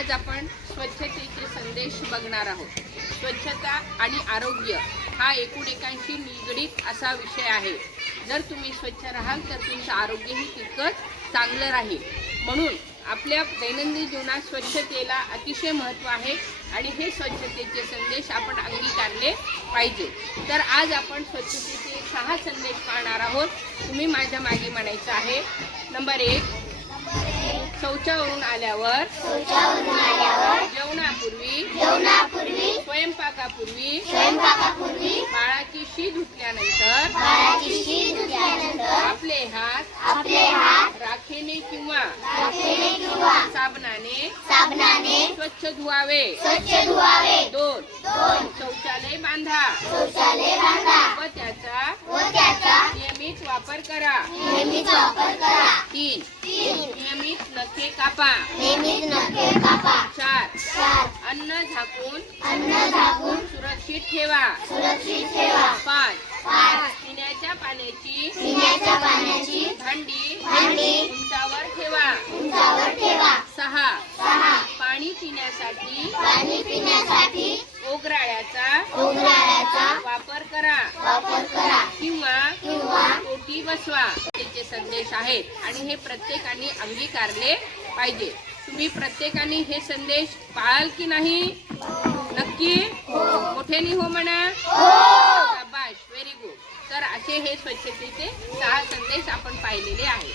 आज आपण स्वच्छतेचे संदेश बघणार आहोत। स्वच्छता आणि आरोग्य हा एकूणएकांशी निगडीत असा विषय आहे। जर तुम्ही स्वच्छ राहाल तर तुमचं आरोग्यही तितकंच चांगलं राहील। म्हणून आपल्या दैनंदिन जीवनात स्वच्छतेला अतिशय महत्त्व आहे आणि हे स्वच्छतेचे संदेश आपण अंगीकारले पाहिजे। तर आज आपण स्वच्छतेचे 6 संदेश पाहणार आहोत। तुम्ही माझ्या मागे म्हणायचं आहे। नंबर 1, शौचावरून आल्यावर जेवणापूर्वी स्वयंपाकापूर्वी बाळाची शी धुतल्यानंतर आपले हात राखेने किंवा साबणाने स्वच्छ धुवावे। 2, शौचालय बांधा व त्याचा नियमित वापर करा। 3, नियमित नखे कापा। 4, अन्न झाकून सुरक्षित ठेवा। 5, पिण्याच्या पाण्याची भांडी उंचावर ठेवा। 6, पाणी पिण्यासाठी ओगराळ्याचा वापर करा किंवा टोटी बसवा। त्याचे संदेश आहेत आणि हे प्रत्येकाने अंगीकारले पाहिजे। तुम्ही प्रत्येकाने हे संदेश पाळाल की नाही? नक्की मोठ्याने हो म्हणा। शाबाश, व्हेरी गुड। तर असे हे स्वच्छतेचे 6 संदेश आपण पाहिलेले आहेत।